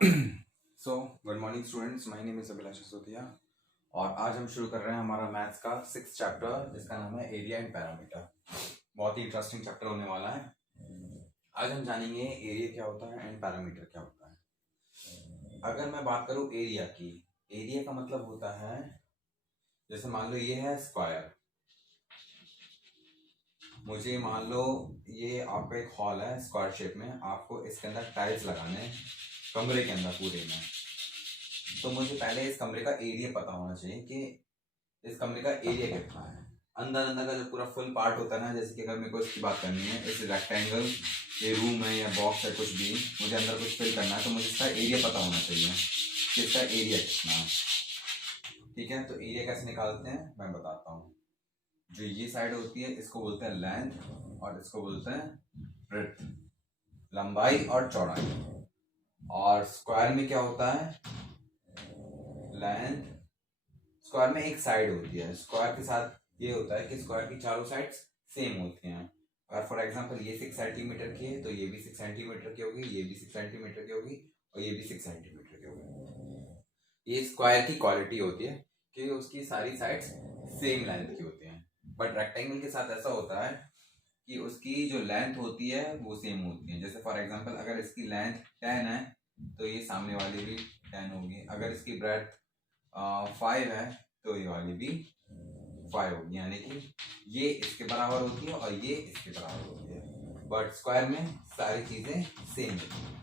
So good morning students, my name is Abhilash Sisodia और आज हम शुरू कर रहे हैं हमारा मैथ्स का 6th चैप्टर जिसका नाम है एरिया एंड पैरामीटर। बहुत ही इंटरेस्टिंग चैप्टर होने वाला है। आज हम जानेंगे एरिया क्या होता है एंड पैरामीटर क्या होता है। अगर मैं बात करूं एरिया की, एरिया का मतलब होता है, जैसे मान लो ये है स्क्वायर, मुझे मान लो ये आपका एक हॉल है स्क्वायर शेप में, आपको इसके अंदर टाइल्स लगाने हैं कमरे के अंदर पूरे में। तो मुझे पहले इस कमरे का एरिया पता होना चाहिए कि इस कमरे का एरिया कितना है। अंदर अंदर का जो पूरा फुल पार्ट होता है ना, जैसे कि अगर मेरे को इसकी बात करनी है, इस रेक्टेंगल, ये रूम है या बॉक्स है, कुछ भी मुझे अंदर कुछ फिल करना है, तो मुझे इसका एरिया पता होना चाहिए कि इसका एरिया कितना है। ठीक है, तो एरिया कैसे निकालते हैं मैं बताता हूँ। जो ये साइड होती है इसको बोलते हैं लेंथ और इसको बोलते हैं ब्रेड्थ, लंबाई और चौड़ाई। और स्क्वायर में क्या होता है, लेंथ, स्क्वायर में एक साइड होती है, स्क्वायर के साथ ये होता है कि स्क्वायर की चारों साइड्स सेम होती हैं। अगर फॉर एग्जांपल ये 6 सेंटीमीटर की है तो ये भी 6 सेंटीमीटर की होगी, ये भी 6 सेंटीमीटर की होगी और ये भी 6 सेंटीमीटर की होगी। ये स्क्वायर की क्वालिटी होती है कि उसकी सारी साइड्स सेम लेंथ की होती हैं। बट रेक्टेंगल के साथ ऐसा होता है कि उसकी जो लेंथ होती है वो सेम होती है। जैसे फॉर एग्जांपल अगर इसकी लेंथ 10 है तो ये सामने वाली भी 10 होगी। अगर इसकी ब्रेड्थ 5 है तो ये वाली भी 5 होगी, यानी कि ये इसके बराबर होती है और ये इसके बराबर होती है। बट स्क्वायर में सारी चीजें सेम होती है।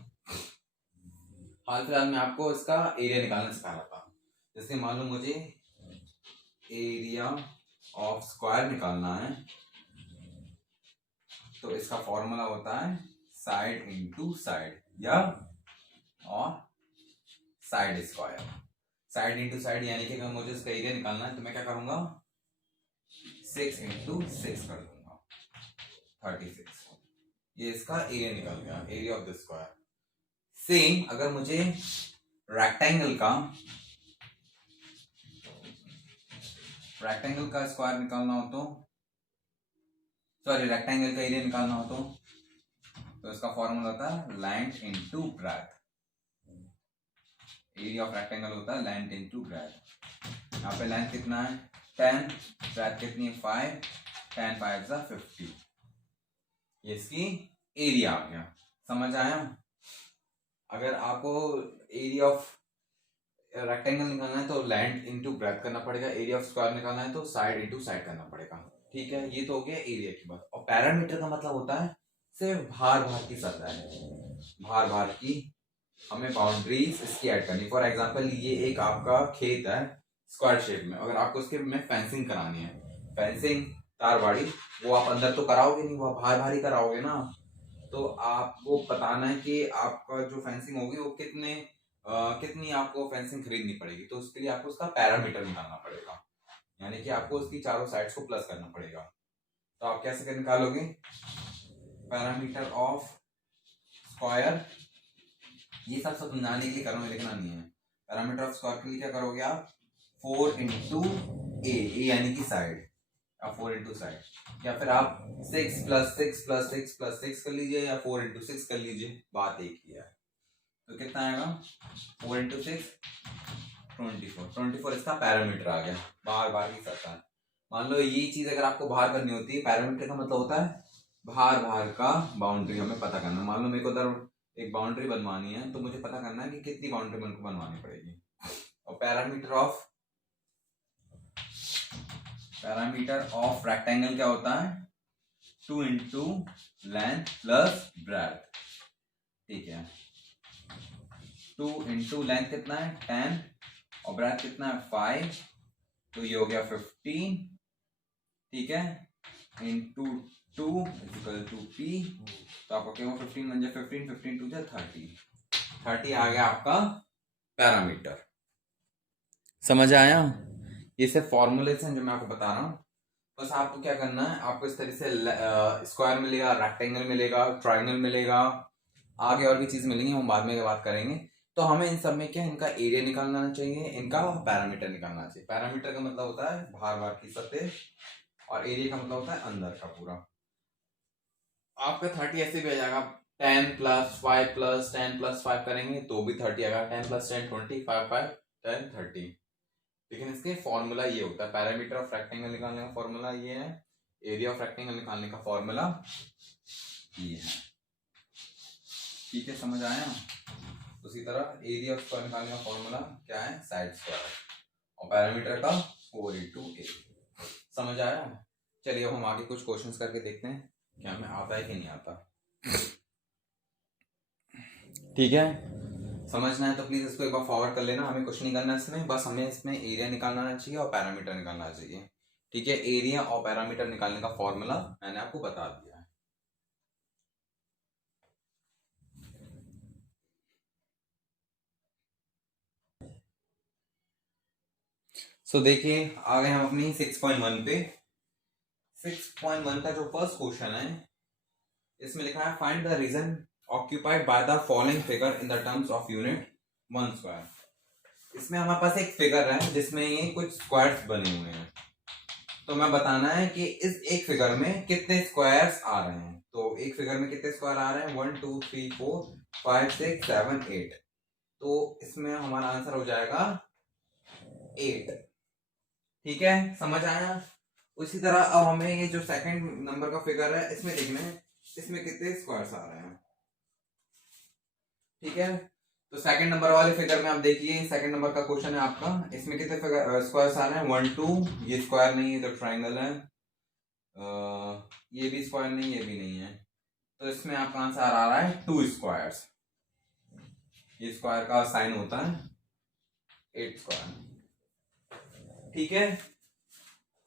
हाल फिलहाल में आपको इसका एरिया निकालना सिखा रहा था। जैसे मान लो मुझे एरिया ऑफ स्क्वायर निकालना है, तो इसका फॉर्मूला होता है साइड इंटू साइड या और side square. Side into side यानी कि अगर मुझे इसका एरिया निकालना है तो मैं क्या करूंगा, 6 इंटू 6 कर दूंगा, 36। ये इसका एरिया निकल गया, area of the square. Same अगर मुझे रेक्टेंगल का स्क्वायर निकालना हो तो, सॉरी रेक्टेंगल का एरिया निकालना हो तो इसका फॉर्मूला होता है length into breadth. Area of rectangle होता है लेंथ इंटू ब्रेड्थ। यहाँ पे लेंथ कितना है 10, ब्रेड्थ कितनी है 5, 10 5 50। ये इसकी एरिया आ गया, समझ आया। अगर आपको एरिया ऑफ रेक्टेंगल निकालना है तो लेंथ इंटू ब्रेड्थ करना पड़ेगा, एरिया ऑफ स्क्वायर निकालना है तो साइड इंटू साइड करना पड़ेगा। ठीक है, ये तो हो गया एरिया की बात। और पैरामीटर का मतलब होता है सिर्फ भार भार की सतह है, भार भार की हमें बाउंड्रीज इसकी ऐड करनी। फॉर एग्जांपल ये एक आपका खेत है स्क्वायर शेप में, अगर आपको इसके में फेंसिंग करानी है, फेंसिंग तारवाड़ी, वो आप अंदर तो कराओगे नहीं, वो बाहर बाहर ही कराओगे ना। तो आपको बताना है कि आपका जो फेंसिंग होगी वो कितनी आपको फेंसिंग खरीदनी पड़ेगी। तो उसके लिए आपको उसका पैरामीटर निकालना पड़ेगा, यानी कि आपको उसकी चारों साइड्स को प्लस करना पड़ेगा। तो आप कैसे निकालोगे, पैरामीटर ऑफ स्क्वायर, ये सब समझाने के लिए कर रहा हूँ, लिखना नहीं है। पैरामीटर ऑफ स्क्वायर के लिए क्या करोगे आप, 4 इंटू ए यानी कि साइड, 4 इंटू साइड, या फिर आप 6 प्लस 6 प्लस 6 प्लस 6 कर लीजिए या 4 इंटू 6 कर लीजिए, बात एक ही है। तो कितना आएगा 4 इंटू 6 24 इसका पैरामीटर आ गया, बार बार की सतह है। मान लो ये चीज अगर आपको बाहर करनी होती है, पैरामीटर का मतलब होता है बाहर बाहर का बाउंड्री हमें पता करना। मान लो मेरे को उधर एक बाउंड्री बनवानी है तो मुझे पता करना है कि कितनी बाउंड्री मेरे को बनवानी पड़ेगी। और पैरामीटर ऑफ रेक्टेंगल क्या होता है, 2 इंटू लेंथ प्लस ब्रेड्थ। ठीक है, 2 इंटू लेंथ कितना है 10 और ब्रेड्थ कितना है 5, तो ये हो गया 15। ठीक है, इंटू 2 इक्वल टू पी, तो आपको क्या होगा 15 बन जाए 15, 15 टू 30 आ गया आपका पैरामीटर। समझ आया, ये सिर्फ फॉर्मूलेस हैं जो मैं आपको बता रहा हूँ। बस आपको क्या करना है, आपको इस तरह से स्क्वायर मिलेगा, रेक्टेंगल मिलेगा, ट्राइंगल मिलेगा, आगे और भी चीज मिलेंगी, हम बाद में बात करेंगे। तो हमें इन सब में क्या, इनका एरिया निकालना चाहिए, इनका पैरामीटर निकालना चाहिए। पैरामीटर का मतलब होता है बाहर बाहर की सतह और एरिया का मतलब होता है अंदर का पूरा। आपका 30 ऐसे भी आ जाएगा, 10 प्लस 5 प्लस 10 प्लस 5 करेंगे तो भी 30 आएगा। 10 प्लस 10 20, 5 5 10 30। लेकिन इसके फॉर्मूला ये होता है, पैरामीटर ऑफ रेक्टेंगल निकालने का फॉर्मूला ये है, एरिया ऑफ रेक्टेंगल निकालने का फॉर्मूला ये है। ठीक है, समझ आया। उसी तरह एरिया ऑफ स्क्वायर निकालने का फॉर्मूला क्या है, साइड स्क्वायर, और पैरामीटर का 4/8। समझ आया। चलिए अब हम आगे कुछ क्वेश्चंस करके देखते हैं क्या हमें आता है कि नहीं आता। ठीक है, समझना है तो प्लीज इसको एक बार फॉरवर्ड कर लेना। हमें कुछ नहीं करना इसमें, बस हमें इसमें एरिया निकालना आना चाहिए और पैरामीटर निकालना चाहिए। ठीक है, एरिया और पैरामीटर निकालने का फॉर्मूला मैंने आपको बता दिया है। सो देखिए आ गए हम अपनी 6.1 पे। 6.1 का जो फर्स्ट क्वेश्चन है इसमें लिखा है find the region occupied by the following figure in the terms of unit 1 square. इसमें हमारे पास एक फिगर है जिसमें ये कुछ स्क्वायर्स बने हुए हैं, तो मैं बताना है कि इस एक फिगर में कितने स्क्वायर्स आ रहे हैं। तो एक फिगर में कितने स्क्वायर आ रहे हैं, 1 2 3 4 5 6 7 8। तो इसमें हमारा आंसर हो जाएगा 8। ठीक है, समझ आया। उसी तरह अब हमें ये जो सेकंड नंबर का फिगर है इसमें देखना है इसमें कितने स्क्वायर्स आ रहे हैं। ठीक है, तो सेकंड नंबर वाले फिगर में आप देखिए, सेकंड नंबर का क्वेश्चन है आपका, इसमें कितने स्क्वायर्स आ रहे हैं, 1 2। ये स्क्वायर नहीं है तो ट्राइंगल है, ये भी स्क्वायर नहीं, ये भी नहीं है, तो इसमें आपका आंसर आ रहा है 2 स्क्वायर्स। ये स्क्वायर का साइन होता है 8 स्क्वायर। ठीक है,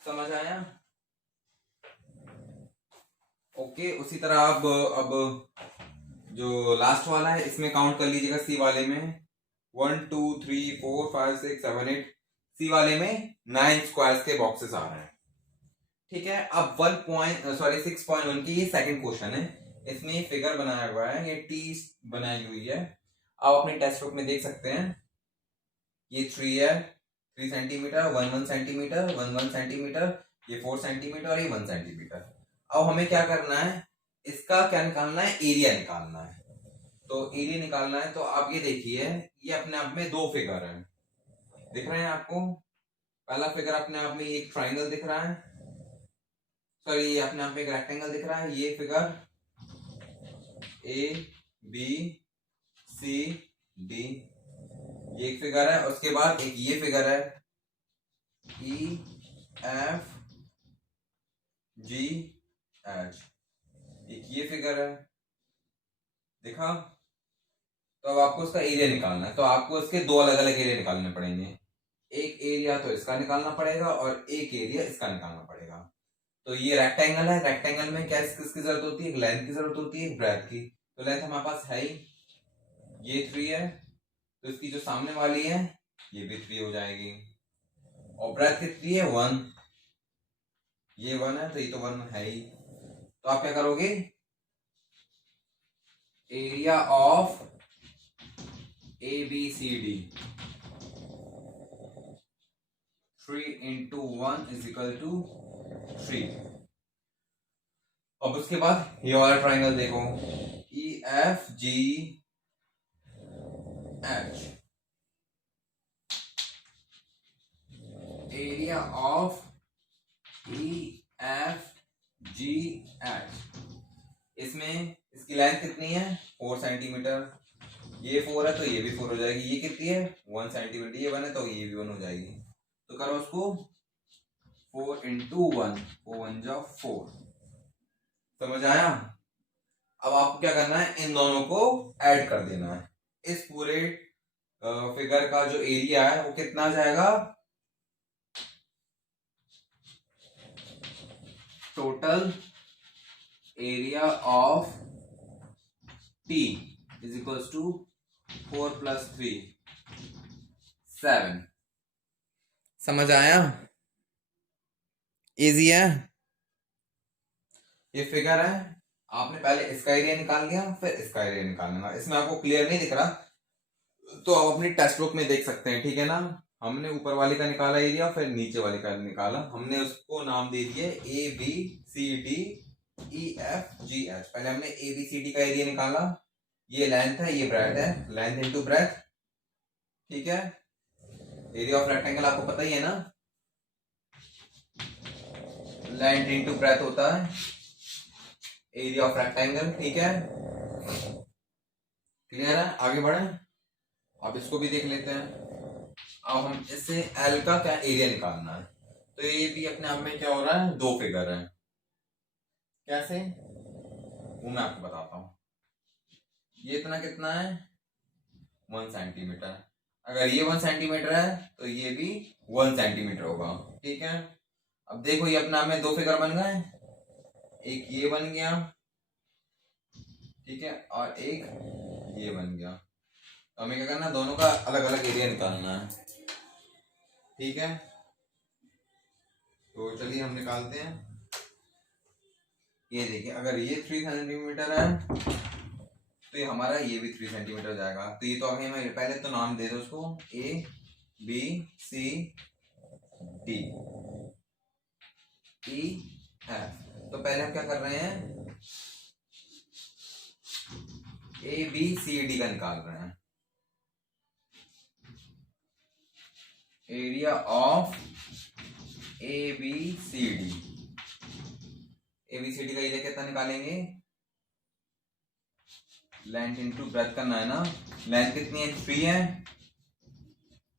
समझ आया। ओके, उसी तरह अब जो लास्ट वाला है इसमें काउंट कर लीजिएगा। सी वाले में 1 2 3 4 5 6 7 8, सी वाले में 9 स्क्वायर्स के बॉक्सेस आ रहे हैं। ठीक है, अब 6.1 की ये सेकंड क्वेश्चन है। इसमें ये फिगर बनाया हुआ है, ये टी बनाई हुई है। आप अपने टेक्स्ट बुक में देख सकते हैं, ये 3 है, 3 सेंटीमीटर, 1 सेंटीमीटर, 1 सेंटीमीटर, ये 4 सेंटीमीटर और ये 1 सेंटीमीटर। अब हमें क्या करना है, इसका क्या निकालना है, एरिया निकालना है। तो एरिया निकालना है तो आप ये देखिए, ये अपने आप में दो फिगर है, दिख रहे हैं आपको। पहला फिगर अपने आप में एक ट्राइंगल दिख रहा है, सॉरी ये अपने आप में एक रेक्टेंगल दिख रहा है। ये figure A B C D, ये एक फिगर है। उसके बाद एक ये फिगर है ई एफ जी एच, एक ये फिगर है, देखा। तो अब आपको उसका एरिया निकालना है, तो आपको इसके दो अलग अलग एरिया निकालने पड़ेंगे। एक एरिया तो इसका निकालना पड़ेगा और एक एरिया इसका निकालना पड़ेगा। तो ये रेक्टेंगल है, रेक्टेंगल में क्या किसकी जरूरत होती है, एक लेंथ की जरूरत होती है, एक ब्रेथ की। तो लेंथ हमारे पास है ही, ये 3 है, तो इसकी जो सामने वाली है ये भी 3 हो जाएगी, और ब्रेथ कितनी है 1, ये 1 है तो ये तो 1 है ही। तो आप क्या करोगे, area of A B C D 3 into 1 is equal to 3। अब उसके बाद ये वाला ट्राइंगल देखो, ई F G H, area of E F G H, इसमें इसकी लेंथ कितनी है 4 सेंटीमीटर, ये 4 है तो ये भी 4 हो जाएगी, ये कितनी है 1 सेंटीमीटर, ये 1 है तो ये भी 1 हो जाएगी। तो करो उसको 4 into 1, 4 1 जा 4। समझ आया। अब आपको क्या करना है, इन दोनों को ऐड कर देना है। इस पूरे फिगर का जो एरिया है वो कितना आ जाएगा, total area of T is equals to 4 + 3 7। समझ आया, इजी है। ये फिगर है, आपने पहले इसका एरिया निकाल लिया फिर इसका एरिया निकालना। इसमें आपको क्लियर नहीं दिख रहा तो आप अपनी टेक्स्ट बुक में देख सकते हैं, ठीक है ना। हमने ऊपर वाले का निकाला एरिया, फिर नीचे वाले का निकाला, हमने उसको नाम दे दिए A B C D E F G H. पहले हमने ए बी सी डी का एरिया निकाला, ये लेंथ है, ये ब्रेथ है, लेंथ इनटू ब्रेथ, ठीक है। एरिया ऑफ रेक्टेंगल आपको पता ही है ना, लेंथ इनटू ब्रेथ होता है एरिया ऑफ रेक्टेंगल, ठीक है। क्लियर है, आगे बढ़े। अब इसको भी देख लेते हैं। अब हम इससे एल का क्या एरिया निकालना है, तो ये भी अपने आप में क्या हो रहा है, दो फिगर है। कैसे, वो मैं आपको बताता हूं। ये इतना कितना है, 1 सेंटीमीटर। अगर ये 1 सेंटीमीटर है तो ये भी 1 सेंटीमीटर होगा, ठीक है। अब देखो ये अपना में दो फिगर बन गए, एक ये बन गया, ठीक है, और एक ये बन गया। तो हमें क्या करना है, दोनों का अलग अलग एरिया निकालना है, ठीक है। तो चलिए हम निकालते हैं। ये देखिए, अगर ये 3 सेंटीमीटर है तो ये हमारा ये भी 3 सेंटीमीटर जाएगा। तो ये तो अभी हमें पहले तो नाम दे दो उसको, A B C D E F. तो पहले हम क्या कर रहे हैं, ए बी सी डी का निकाल रहे हैं। Area of A B C D, A B C D का एरिया कितना निकालेंगे, लेंथ इनटू ब्रेथ करना है ना। लेंथ कितनी है, 3 है,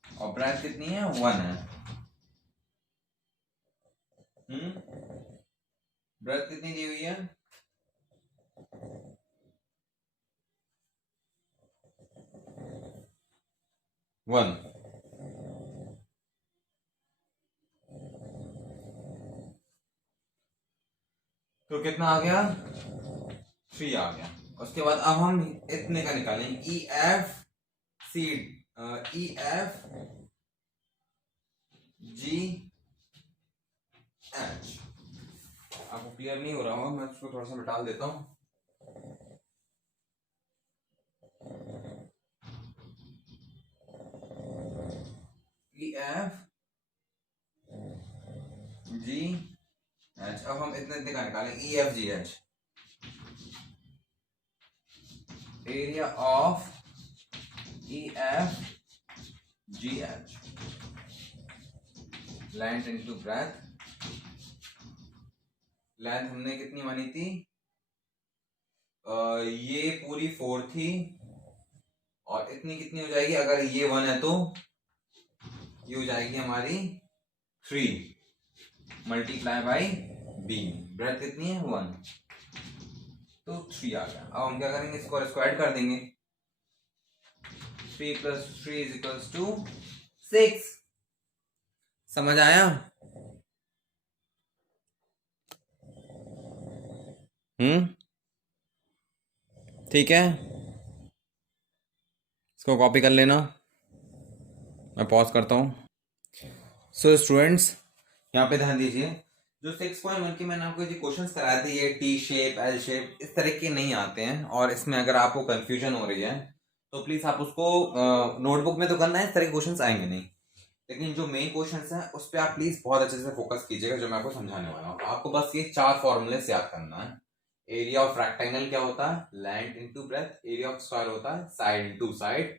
और ब्रेथ कितनी है, 1 है। ब्रेथ कितनी दी हुई है, 1। तो कितना आ गया, 3 आ गया। उसके बाद अब हम इतने का निकालेंगे, E F C, E F G H. आपको क्लियर नहीं हो रहा होगा, मैं उसको थोड़ा सा मिटा देता हूं। ई एफ जी एच। अब हम इतने इतने का निकालेंगे, E F G H, area of E F G H, length into breath. Length हमने कितनी मानी थी, ये पूरी 4 थी, और इतनी कितनी हो जाएगी, अगर ये 1 है तो ये हो जाएगी हमारी 3 मल्टीप्लाई बाई बी। ब्रेथ कितनी है, 1, तो 3 आ गया। अब हम क्या करेंगे, इसको स्क्वायर कर देंगे। 3 + 3 = 6। समझ आया, ठीक है। इसको कॉपी कर लेना, मैं पॉज करता हूँ। सो स्टूडेंट्स, यहाँ पे ध्यान दीजिए, जो 6.1 की मैंने आपको जो क्वेश्चंस कराए थे, ये टी शेप, एल शेप, इस तरह के नहीं आते हैं। और इसमें अगर आपको कंफ्यूजन हो रही है तो प्लीज आप उसको नोटबुक में तो करना है, इस तरह के क्वेश्चंस आएंगे नहीं। लेकिन जो मेन क्वेश्चंस हैं उस पर आप प्लीज बहुत अच्छे से फोकस कीजिएगा, जो मैं आपको समझाने वाला हूँ। आपको बस ये 4 फॉर्मूले से याद करना है। एरिया ऑफ रेक्टेंगल क्या होता है, length into breadth. Area of square होता है side into side.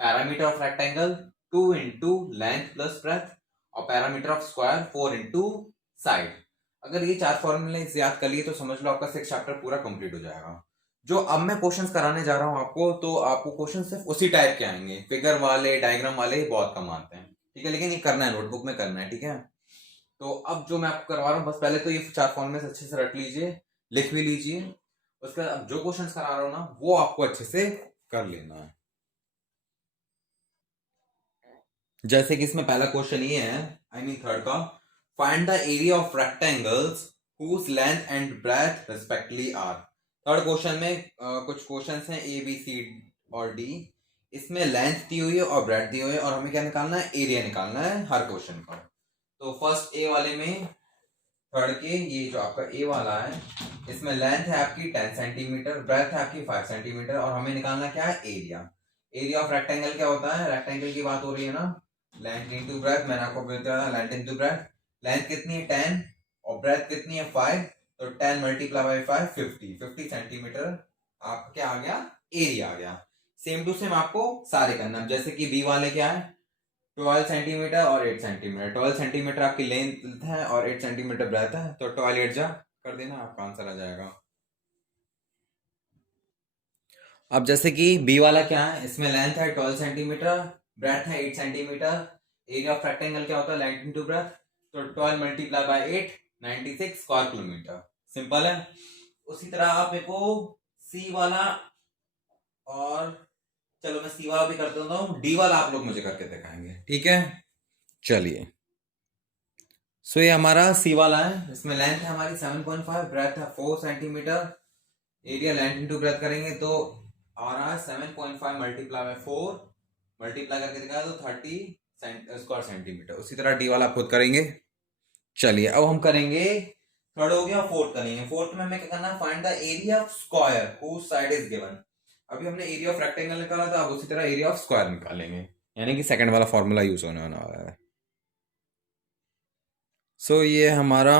Parameter of rectangle 2 into length plus breadth, और parameter of square 4 into side. अगर ये 4 फॉर्मूले याद कर लिए तो समझ लो आपका 6 चैप्टर पूरा कंप्लीट हो जाएगा। जो अब मैं क्वेश्चंस कराने जा रहा हूँ आपको, तो आपको क्वेश्चन सिर्फ उसी टाइप के आएंगे, फिगर वाले, डायग्राम वाले बहुत कम आते हैं, ठीक है। लेकिन ये करना है, नोटबुक में करना है, ठीक है। तो अब जो मैं आपको करवा रहा हूँ, बस पहले तो ये 4 फॉर्मूले अच्छे से रट लीजिए, लिख भी लीजिए। उसके बाद अब जो क्वेश्चन करा रहा हूँ ना, वो आपको अच्छे से कर लेना है। जैसे कि इसमें पहला क्वेश्चन ये है, आई मीन थर्ड का, find the area of rectangles whose length and breadth respectively are। Third question में कुछ क्वेश्चंस हैं ए बी सी और डी। इसमें लेंथ दी हुई है और ब्रेडथ दी हुई है, और हमें क्या निकालना है, एरिया निकालना है हर क्वेश्चन का। तो फर्स्ट ए वाले में, थर्ड के, ये जो आपका ए वाला है, इसमें लेंथ है आपकी 10 सेंटीमीटर, ब्रेडथ है आपकी 5 सेंटीमीटर, और हमें निकालना क्या है, एरिया। एरिया ऑफ रेक्टेंगल क्या होता है, रेक्टेंगल की बात हो रही है ना, लेंथ इनटू ब्रेथ। मैंने आपको बताया लेंथ इनटू ब्रेथ। लेंथ कितनी है 10 और ब्रेथ कितनी है 5, तो 10 मल्टीप्लाई बाई 5 50 सेंटीमीटर आपका क्या आ गया, एरिया आ गया। सेम टू सेम आपको सारे करना है। जैसे कि बी वाले क्या है, 12 सेंटीमीटर और 8 सेंटीमीटर। 12 सेंटीमीटर आपकी लेंथ है और 8 सेंटीमीटर ब्रेथ है, तो 12 8 जा कर देना, आपका आंसर आ जाएगा। अब जैसे कि बी वाला क्या है, इसमें लेंथ है 12 सेंटीमीटर, ब्रेथ है 8 सेंटीमीटर, एरिया ऑफ रेक्टेंगल क्या होता है, लेंथ इनटू ब्रेथ, तो 12 multiply by 8 96 square kilometre. Simple है। उसी तरह आप मेरे को सी वाला, और चलो मैं सी वाला भी कर देता हूँ, डी वाला आप लोग मुझे करके दिखाएंगे, ठीक है। चलिए, सो ये हमारा सी वाला है। इसमें लेंथ है हमारी 7.5, ब्रेथ है 4 centimetre, area length into breath करेंगे तो आ रहा है 7.5 मल्टीप्लाई बाय 4, मल्टीप्लाई करके दिखाया तो 30 स्क्वायर सेंटीमीटर। उसी तरह डी वाला खुद करेंगे। चलिए अब हम करेंगे, थर्ड हो गया, फोर्थ करेंगे। फोर्थ में हमें क्या करना है, find the area of square whose side is given. अभी हमने एरिया ऑफ रेक्टेंगल निकाला था, अब उसी तरह एरिया ऑफ स्क्वायर निकालेंगे, यानी कि सेकंड वाला फॉर्मूला यूज होने वाला है। सो ये हमारा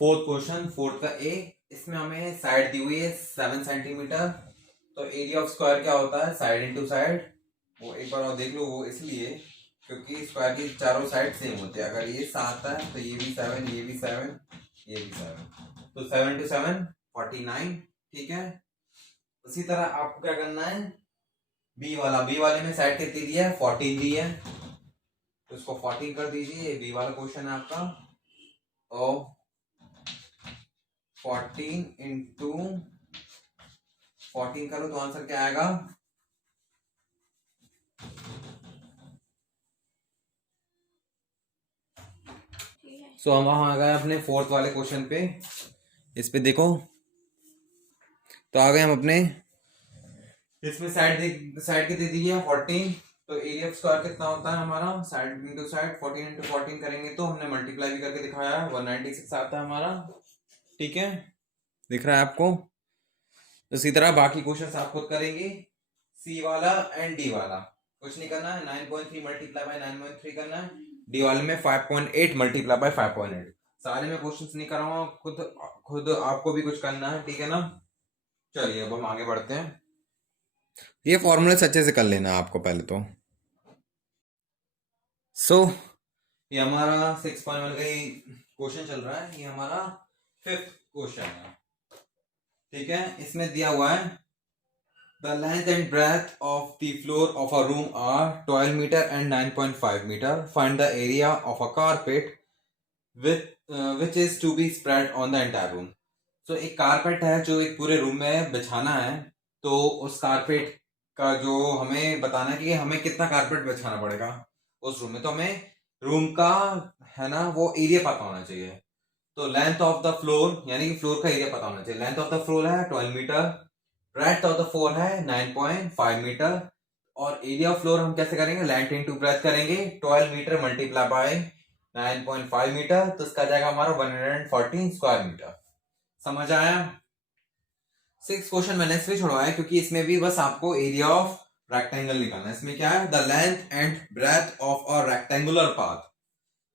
फोर्थ क्वेश्चन, फोर्थ का ए। इसमें हमें साइड दी हुई है 7 सेंटीमीटर, तो एरिया ऑफ स्क्वायर क्या होता है, साइड इनटू साइड। वो एक बार और देख लो, वो इसलिए क्योंकि स्क्वायर की चारों साइड सेम होते हैं। अगर ये 7 है तो ये भी 7, ये भी 7, ये भी 7, तो 7 इंटू 7 49, ठीक है। उसी तरह आपको क्या करना है, बी वाला, बी वाले में साइड कितनी दी है, 14 दी है, तो इसको 14 कर दीजिए। बी वाला क्वेश्चन है आपका, और 14 इंटू 14 करो तो आंसर क्या आएगा, सो हम वहां आ गए अपने फोर्थ वाले क्वेश्चन पे। इस पे देखो, तो आ गए हम अपने, इसमें साइड की दे दी है 14, तो एरिया ऑफ स्क्वायर कितना होता है हमारा, साइड इंटू साइड, 14 इंटू 14 करेंगे तो हमने मल्टीप्लाई भी करके दिखाया है, 196 आता है हमारा, ठीक है। दिख रहा है आपको। इसी तरह बाकी क्वेश्चन आप खुद करेंगे, सी वाला एंड डी वाला कुछ नहीं करना है, 9.3 मल्टीप्लाई बाय 9.3 करना है, डी वाले में 5.8 मल्टीप्लाई बाय 5.8। सारे में क्वेश्चंस नहीं कराऊंगा, खुद खुद आपको भी कुछ करना है, ठीक है ना। चलिए अब हम आगे बढ़ते हैं। ये फॉर्मूले अच्छे से कर लेना आपको पहले तो। सो ये हमारा 6.1 का ही क्वेश्चन चल रहा है, ये हमारा फिफ्थ क्वेश्चन है, ठीक है। इसमें दिया हुआ है, the length and breadth of the floor of a room are 12 meter and 9.5 meter. Find the area of a carpet with which is to be spread on the entire room. So एक carpet है जो एक पूरे room में बिछाना है, तो उस कारपेट का जो हमें बताना है कि हमें कितना कारपेट बिछाना पड़ेगा उस रूम में, तो हमें रूम का है ना वो एरिया पता होना चाहिए। तो लेंथ ऑफ द फ्लोर, यानी कि फ्लोर का एरिया पता होना चाहिए। लेंथ ऑफ द फ्लोर है 12 metre, breadth of the floor है 9.5 मीटर, और एरिया ऑफ फ्लोर हम कैसे करेंगे, लेंथ इनटू ब्रेड्थ करेंगे, 12 मीटर मल्टीप्लाई बाय 9.5 मीटर, तो इसका जाएगा हमारा 114 स्क्वायर मीटर। समझ आया। 6 क्वेश्चन मैंने इसलिए छुड़वाया क्योंकि इसमें भी बस आपको एरिया ऑफ रेक्टेंगल निकालना है। इसमें क्या है, the length and breadth of a rectangular path.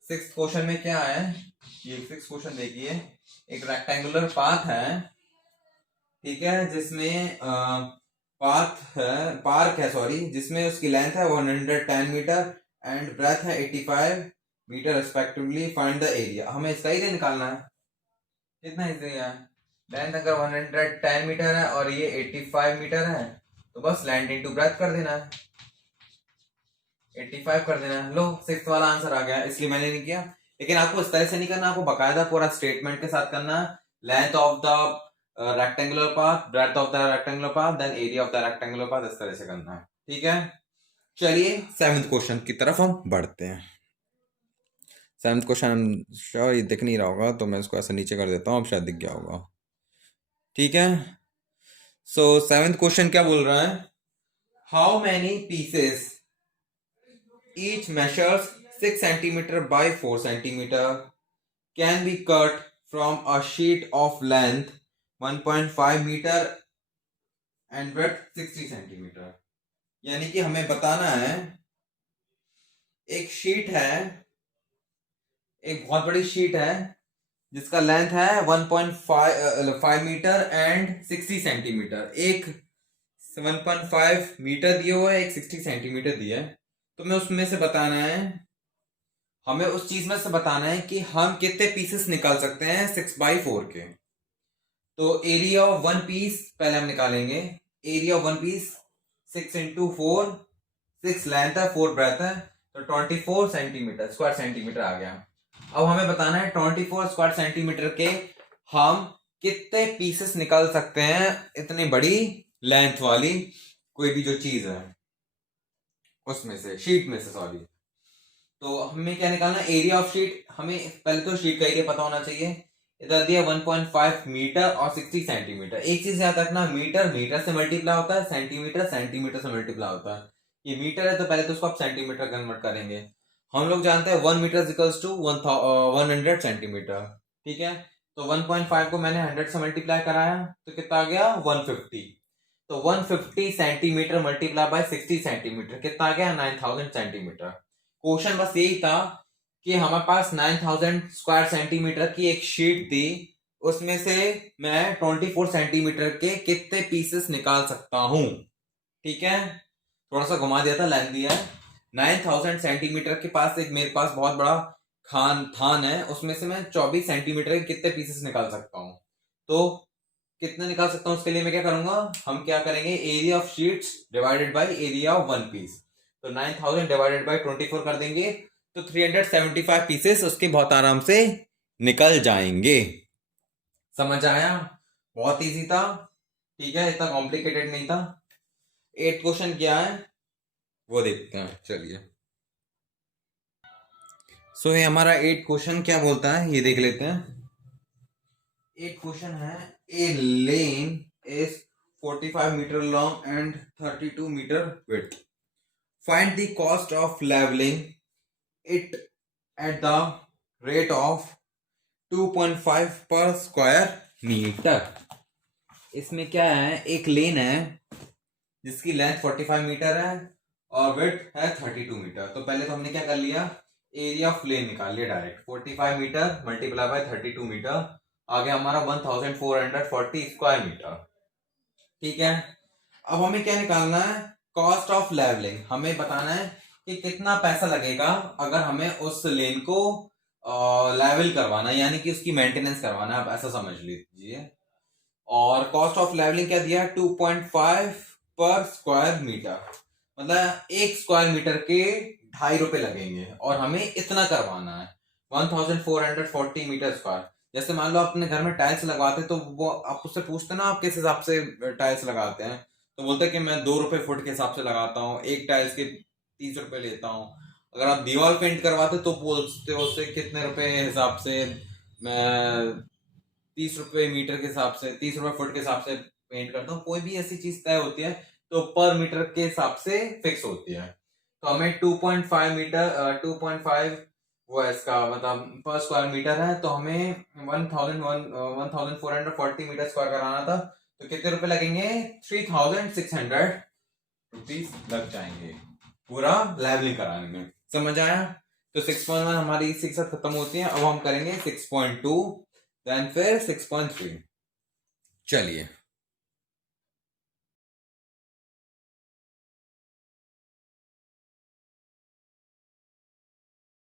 6 question में क्या है, ये 6 क्वेश्चन देखिए, एक रेक्टेंगुलर पाथ है, ठीक है, जिसमें पार्क है सॉरी, जिसमें उसकी लेंथ है 110 मीटर एंड ब्रेथ है 85 metre respectively. Find the area, हमें इसका एरिया निकालना है। कितना एरिया है, लेंथ अगर 110 मीटर है और ये 85 मीटर है, तो बस लेंथ इंटू ब्रेथ कर देना है, 85 कर देना है। लो 6th वाला आंसर आ गया, इसलिए मैंने नहीं किया। लेकिन आपको इस तरह से नहीं करना, आपको बकायदा पूरा स्टेटमेंट के साथ करना है। Length of the rectangular path, breadth of the rectangular path, then area of the rectangular path, इस तरह से करना है, ठीक है। चलिए 7th क्वेश्चन की तरफ हम बढ़ते हैं। 7th क्वेश्चन श्योर ये दिख नहीं रहा होगा, तो मैं इसको ऐसे नीचे कर देता हूँ, अब शायद दिख गया होगा, ठीक है। सो 7th क्वेश्चन क्या बोल रहा है, how many pieces each measures 6 centimeter by 4 centimeter can be cut from a sheet of length 1.5 meter and breadth 60 centimeter। यानी कि हमें बताना है, एक शीट है, एक बहुत बड़ी शीट है जिसका लेंथ है 1.5 मीटर एंड 60 सेंटीमीटर। एक 1.5 मीटर दिया हुआ है, एक 60 सेंटीमीटर दिया है। तो हमें उसमें से बताना है, हमें उस चीज में से बताना है कि हम कितने पीसेस निकाल सकते हैं 6/4 के। तो एरिया ऑफ वन पीस पहले हम निकालेंगे। Area of one piece 6 into 4, 6 length है, 4 ब्रेथ है, तो 24 सेंटीमीटर स्क्वायर सेंटीमीटर आ गया। अब हमें बताना है 24 स्क्वायर सेंटीमीटर के हम कितने पीसेस निकाल सकते हैं इतनी बड़ी लेंथ वाली कोई भी जो चीज है उसमें से, शीट में से, सॉरी। तो हमें क्या निकालना है, एरिया ऑफ शीट। हमें पहले तो शीट का एरिया पता होना चाहिए। इधर दिया 1.5 मीटर और 60 सेंटीमीटर। एक चीज याद रखना, मीटर मीटर से मल्टीप्लाई होता है, सेंटीमीटर सेंटीमीटर से मल्टीप्लाई होता है। ये मीटर है तो पहले तो उसको आप सेंटीमीटर कन्वर्ट करेंगे। हम लोग जानते हैं 1 मीटर इक्वल्स टू 100 सेंटीमीटर, ठीक है। तो 1.5 को मैंने 100 से मल्टीप्लाई कराया तो कितना आ गया 150। तो 150 सेंटीमीटर मल्टीप्लाई बाय 60 सेंटीमीटर कितना आ गया 9000 सेंटीमीटर। क्वेश्चन बस यही था कि हमारे पास 9000 स्क्वायर सेंटीमीटर की एक शीट थी, उसमें से मैं 24 सेंटीमीटर के कितने पीसेस निकाल सकता हूं, ठीक है। थोड़ा सा घुमा दिया था, लाइन दिया है। 9000 सेंटीमीटर के पास एक मेरे पास बहुत बड़ा थान है, उसमें से मैं 24 सेंटीमीटर के कितने पीसेस निकाल सकता हूं। तो कितने निकाल सकता हूं उसके लिए मैं क्या करूंगा, हम क्या करेंगे, area of sheets divided by area of one piece. तो 9000 डिवाइडेड बाय 24 कर देंगे तो 375 पीसेस उसके बहुत आराम से निकल जाएंगे। समझ आया, बहुत इजी था, ठीक है, इतना कॉम्प्लिकेटेड नहीं था। 8 क्वेश्चन क्या है वो देखते हैं, चलिए। सो ये हमारा 8 क्वेश्चन क्या बोलता है ये देख लेते हैं। 8 क्वेश्चन है, a lane is 45 metre long and 32 metre width. Find the cost of levelling it at the rate of 2.5 per square metre. इसमें क्या है, एक लेन है जिसकी लेंथ 45 मीटर है और विड्थ है 32 मीटर। तो पहले तो हमने क्या कर लिया, एरिया ऑफ लेन निकाल लिया direct. 45 metre multiply by 32 metre आ गया हमारा 1440 स्क्वायर मीटर, ठीक है। अब हमें क्या निकालना है, कॉस्ट ऑफ लेवलिंग। हमें बताना है कि कितना पैसा लगेगा अगर हमें उस लेन को लेवल करवाना, यानी कि उसकी मेंटेनेंस करवाना, आप ऐसा समझ लीजिए। और कॉस्ट ऑफ लेवलिंग क्या दिया, 2.5 पर स्क्वायर मीटर, मतलब 1 स्क्वायर मीटर के 2.5 रुपए लगेंगे और हमें इतना करवाना है 1440 मीटर स्क्वायर। जैसे मान लो अपने घर में टाइल्स लगवाते तो वो आप उससे पूछते ना आप किस हिसाब से टाइल्स लगाते हैं, तो बोलते कि मैं 2 रुपए फुट के हिसाब से लगाता हूँ, एक टाइल्स के 30 रुपए लेता हूँ। अगर आप दीवार पेंट करवाते तो बोलते उससे कितने रुपए हिसाब से, मैं 30 रुपए मीटर के हिसाब से, 30 रुपए फुट के हिसाब से पेंट करता हूँ। कोई भी ऐसी चीज तय होती है तो पर मीटर के हिसाब से फिक्स होती है। तो हमें 2.5 मीटर 2.5 वो है इसका मतलब पर स्क्वायर मीटर है, तो हमें 1440 मीटर स्क्वायर कराना था। तो कितने रुपए लगेंगे, 3600 रुपीज लग जाएंगे पूरा लेवलिंग कराने में। समझ आया। तो 6.1 हमारी इसी के साथ खत्म होती है। अब हम करेंगे 6.2, देन फिर 6.3। चलिए